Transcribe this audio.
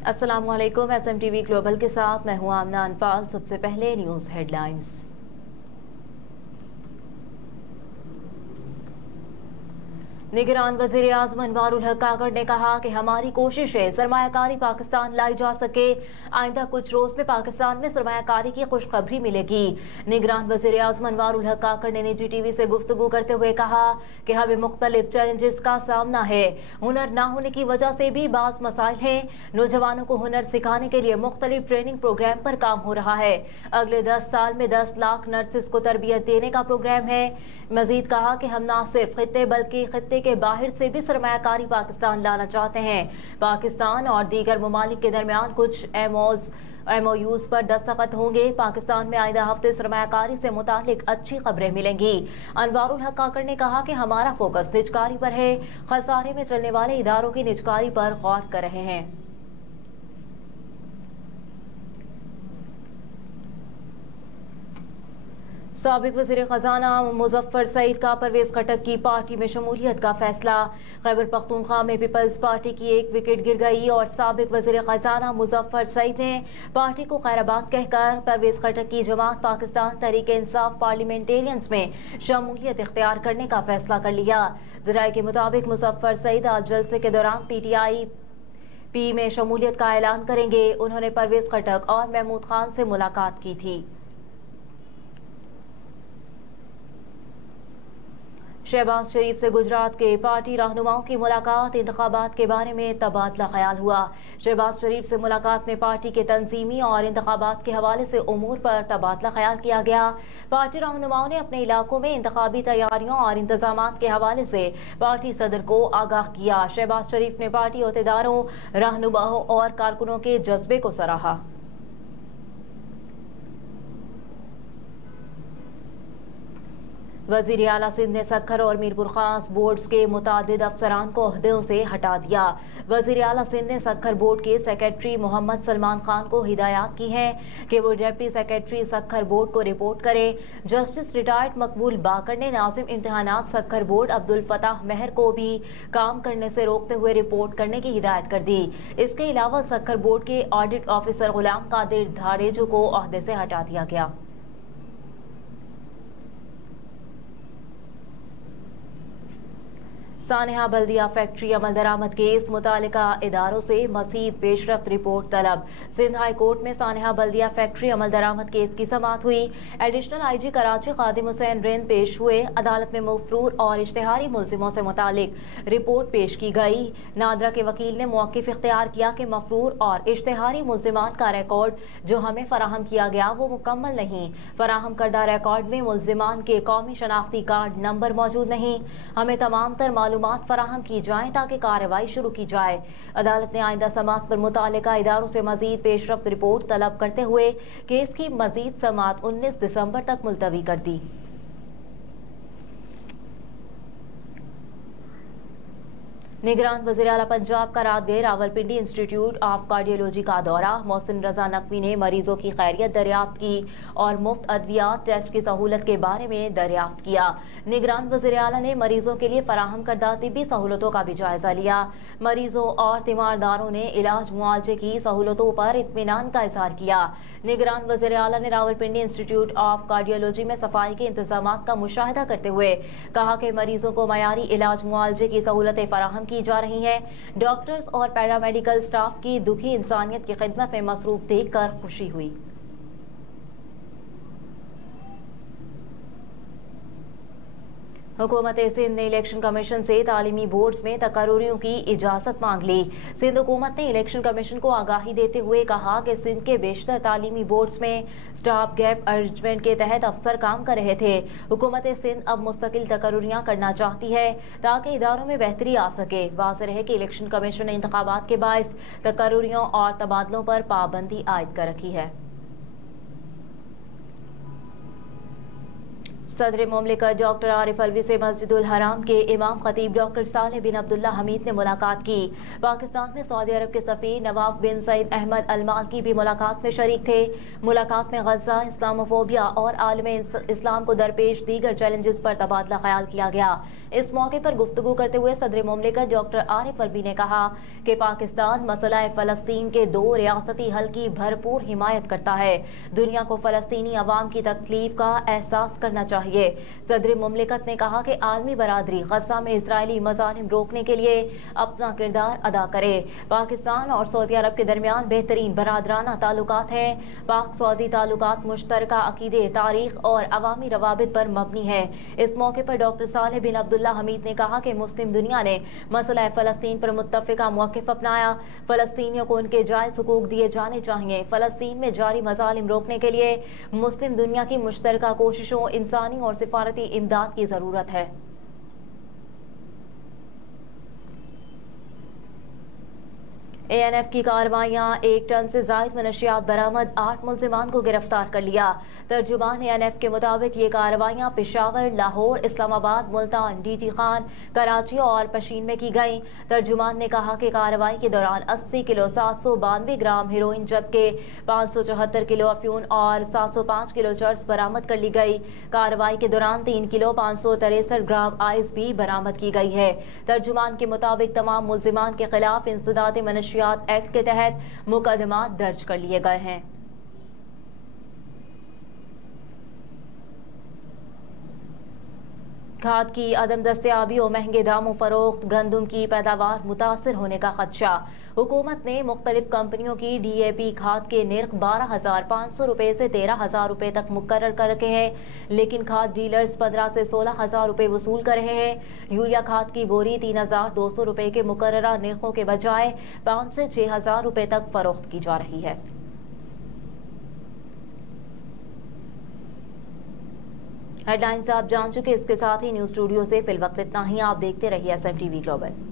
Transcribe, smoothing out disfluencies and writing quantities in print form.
अस्सलाम वालेकुम। SMTV global के साथ मैं हूं आमना अनफाल। सबसे पहले न्यूज़ हेडलाइंस। निगरान वज़ीर आज़म अनवारुल हक काकड़ ने कहा कि हमारी कोशिश है सरमायाकारी पाकिस्तान लाई जा सके। आइंदा कुछ रोज में पाकिस्तान में सरमायाकारी की खुशखबरी मिलेगी। निगरान वज़ीर आज़म अनवारुल हक काकड़ ने निजी TV से गुफ्तगू करते हुए कहा कि हमें मुख्तलिफ चैलेंजेस का सामना है। हुनर ना होने की वजह से भी बास मसाइल हैं। नौजवानों को हुनर सिखाने के लिए मुख्तलिफ ट्रेनिंग प्रोग्राम पर काम हो रहा है। अगले 10 साल में 10 लाख नर्सिस को तरबियत देने का प्रोग्राम है। मजीद कहा कि हम न सिर्फ खित्ते बल्कि खित्ते के बाहर से भी सरमायाकारी पाकिस्तान लाना चाहते हैं। पाकिस्तान और दीगर ममालिक के दरमियान कुछ MOUs पर दस्तखत होंगे। पाकिस्तान में आइंदा हफ्ते सरमायाकारी से मुतालिक अच्छी खबरें मिलेंगी। अनवारुल हक काकड़ ने कहा कि हमारा फोकस निजकारी पर है। खसारे में चलने वाले इदारों की निजकारी पर गौर कर रहे हैं। साबिक वज़ीर ख़ज़ाना मुज़फ़्फ़र सईद का परवेज़ खटक की पार्टी में शमूलियत का फैसला। खैबर पख्तूनख्वा में पीपल्स पार्टी की एक विकेट गिर गई और साबिक वज़ीर ख़ज़ाना मुज़फ़्फ़र सईद ने पार्टी को खैराबाद कहकर परवेज़ खटक की जमात पाकिस्तान तहरीक इंसाफ पार्लियामेंटेरियंस में शमूलियत इख्तियार करने का फैसला कर लिया। ज़राए के मुताबिक मुज़फ़्फ़र सईद आज जलसे के दौरान PTI में शमूलियत का ऐलान करेंगे। उन्होंने परवेज़ खटक और महमूद खान से मुलाकात की थी। शहबाज शरीफ से गुजरात के पार्टी रहनुमाओं की मुलाकात। इंतखाबात के बारे में तबादला ख्याल हुआ। शहबाज शरीफ से मुलाकात में पार्टी के तंजीमी और इंतखाबात के हवाले से उमूर पर तबादला ख्याल किया गया। पार्टी रहनुमाओं ने अपने इलाकों में इंतखाबी तैयारियों और इंतजामात के हवाले से पार्टी सदर को आगाह किया। शहबाज शरीफ ने पार्टी अहदेदारों, रहनुमाओं और कारकुनों के जज्बे को सराहा। वज़ीर आला सिंध ने सक्खर और मीरपुर खास बोर्ड्स के मुतादिद अफसरान को ओहदों से हटा दिया। वज़ीर आला सिंध ने सक्खर बोर्ड के सेक्रेटरी मोहम्मद सलमान खान को हिदायत की हैं कि वो डिप्टी सेक्रेटरी सक्खर बोर्ड को रिपोर्ट करें। जस्टिस रिटायर्ड मकबूल बाकर ने नाज़िम इम्तिहानात सक्खर बोर्ड अब्दुल फताह महर को भी काम करने से रोकते हुए रिपोर्ट करने की हिदायत कर दी। इसके अलावा सक्खर बोर्ड के ऑडिट ऑफिसर गुलाम कादिर धारेजू को ओहदे से हटा दिया गया। सानेहा बल्दिया फैक्ट्री अमल दरामद केस मुतालिका इदारों से मज़ीद पेशरफ्त रिपोर्ट तलब। सिंध हाई कोर्ट में सानेहा बल्दिया फैक्ट्री अमल दरामद केस की समाअत हुई। एडिशनल IG कराची खादिम हुसैन रिंद पेश हुए। अदालत में मफरूर और इश्तिहारी मुलजिमों से मुतालिक रिपोर्ट पेश की गई। नादरा के वकील ने मौक़िफ़ इख्तियार किया कि मफरूर और इश्तिहारी मुलजिमान का रिकॉर्ड जो हमें फराहम किया गया वो मुकम्मल नहीं। फराहम करदा रिकॉर्ड में मुलजिमान के कौमी शनाख्ती कार्ड नंबर मौजूद नहीं। हमें तमाम तर मालूमात फराहम की जाए ताकि कार्रवाई शुरू की जाए। अदालत ने आइंदा समाअत पर मुतालिका इदारों से मजीद पेशरफ्त रिपोर्ट तलब करते हुए केस की मजीद समाअत 19 दिसंबर तक मुलतवी कर दी। निगरान वज़ीर आला पंजाब का रात गए रावलपिंडी इंस्टीट्यूट ऑफ कार्डियोलॉजी का दौरा। मोहसिन रजा नकवी ने मरीजों की खैरियत दरियाफ्त की और मुफ्त अद्वियात टेस्ट की सहूलत के बारे में दरियाफ्त किया। निगरान वज़ीर आला ने मरीजों के लिए फराहम करदा तिब्बी सहूलतों का भी जायजा लिया। मरीजों और तीमारदारों ने इलाज मुआवजे की सहूलतों पर इत्मीनान का इजहार किया। निगरान वज़ीर आला ने रावलपिंडी इंस्टीट्यूट ऑफ कार्डियोलॉजी में सफाई के इंतजामात का मुशाहिदा करते हुए कहा कि मरीजों को मयारी इलाज मुआवजे की सहूलतें फराहम की जा रही हैं। डॉक्टर्स और पैरामेडिकल स्टाफ की दुखी इंसानियत की खिदमत में मसरूफ देखकर खुशी हुई। हुकूमत सिंध ने इलेक्शन कमीशन से तालीमी बोर्ड्स में तकर्रुरियों की इजाज़त मांग ली। सिंध हुकूमत ने इलेक्शन कमीशन को आगाही देते हुए कहा कि सिंध के बेशतर तालीमी बोर्ड्स में स्टाफ गैप अरेंजमेंट के तहत अफसर काम कर रहे थे। हुकूमत सिंध अब मुस्तकिल तकर्रुरियाँ करना चाहती है ताकि इदारों में बेहतरी आ सके। वाज़ेह रहे कि इलेक्शन कमीशन ने इंतखाबात के बाइस तकर्रुरियों और तबादलों पर पाबंदी आयद कर रखी है। सदर मुमलिकत डॉक्टर आरिफ अलवी से मस्जिदुल हराम के इमाम खतीब डॉक्टर सालेह बिन अब्दुल्ला हमीद ने मुलाकात की। पाकिस्तान में सऊदी अरब के सफ़ीर नवाफ बिन सईद अहमद अल मालकी भी मुलाकात में शरीक थे। मुलाकात में गजा, इस्लामोफोबिया और आलमे इस्लाम को दरपेश दीगर चैलेंजेस पर तबादला ख्याल किया गया। इस मौके पर गुफ्तगू करते हुए सदर मुमलिकत डॉक्टर आरिफ अलवी ने कहा कि पाकिस्तान मसला फ़लस्तीन के 2 रियासती हल की भरपूर हिमायत करता है। दुनिया को फ़लस्तीनी अवाम की तकलीफ का एहसास करना चाहिए। सदर मुमलिकत ने कहा कि आलमी बरादरी गजा में इजरायली मज़ालिम रोकने के लिए अपना किरदार अदा करे। पाकिस्तान और सऊदी अरब के दरमियान बेहतरीन बरादराना ताल्लुकात हैं। पाक सऊदी ताल्लुकात मुश्तरका अकीदे, तारीख और अवामी रवाबित पर मबनी है। इस मौके पर डॉक्टर सालेह बिन अब्दुल्ला हमीद ने कहा कि मुस्लिम दुनिया ने मसला फ़लस्तीन पर मुत्तफ़िका मौक़िफ़ अपनाया। फ़लस्तीनियों को उनके जायज़ हुकूक दिए जाने चाहिए। फ़लस्तीन में जारी मज़ालिम रोकने के लिए मुस्लिम दुनिया की मुश्तरका कोशिशों, इंसानी और सिफारती इमदाद की ज़रूरत है। ANF की कार्रवाइयाँ 1 टन से ज़ायद मनशियात बरामद, 8 मुल्ज़िमान को गिरफ्तार कर लिया। तर्जुमान ANF के मुताबिक ये कार्रवाइयाँ पेशावर, लाहौर, इस्लामाबाद, मुल्तान, DT खान, कराची और पशीन में की गईं। तर्जुमान ने कहा कि कार्रवाई के दौरान 80 किलो 792 ग्राम हेरोइन, जबकि 574 किलो अफ्यून और 705 किलो चर्स बरामद कर ली गई। कार्रवाई के दौरान 3 किलो 563 ग्राम आइस भी बरामद की गई है। तर्जुमान के मुताबिक तमाम मुल्ज़िमान के खिलाफ इंसदाद मनशियात एक्ट के तहत मुकदमा दर्ज कर लिए गए हैं। खाद की अदम दस्तयाबी और महंगे दामों फरोख्त, गंदम की पैदावार मुतासर होने का खदशा। हुकूमत ने मुख्तलिफ कंपनियों की DAP खाद के निर्ख 12,500 रुपये से 13,000 रुपये तक मुकर्रर कर रखे हैं, लेकिन खाद डीलर्स 15 से 16,000 रुपये वसूल कर रहे हैं। यूरिया खाद की बोरी 3,200 रुपये के मुकर्ररा निर्खों के बजाय 5 से 6,000 रुपये तक फरोख्त की जा रही है। हेडलाइंस आप जान चुके, इसके साथ ही न्यूज़ स्टूडियो से फिल वक्त इतना ही। आप देखते रहिए SMTV ग्लोबल।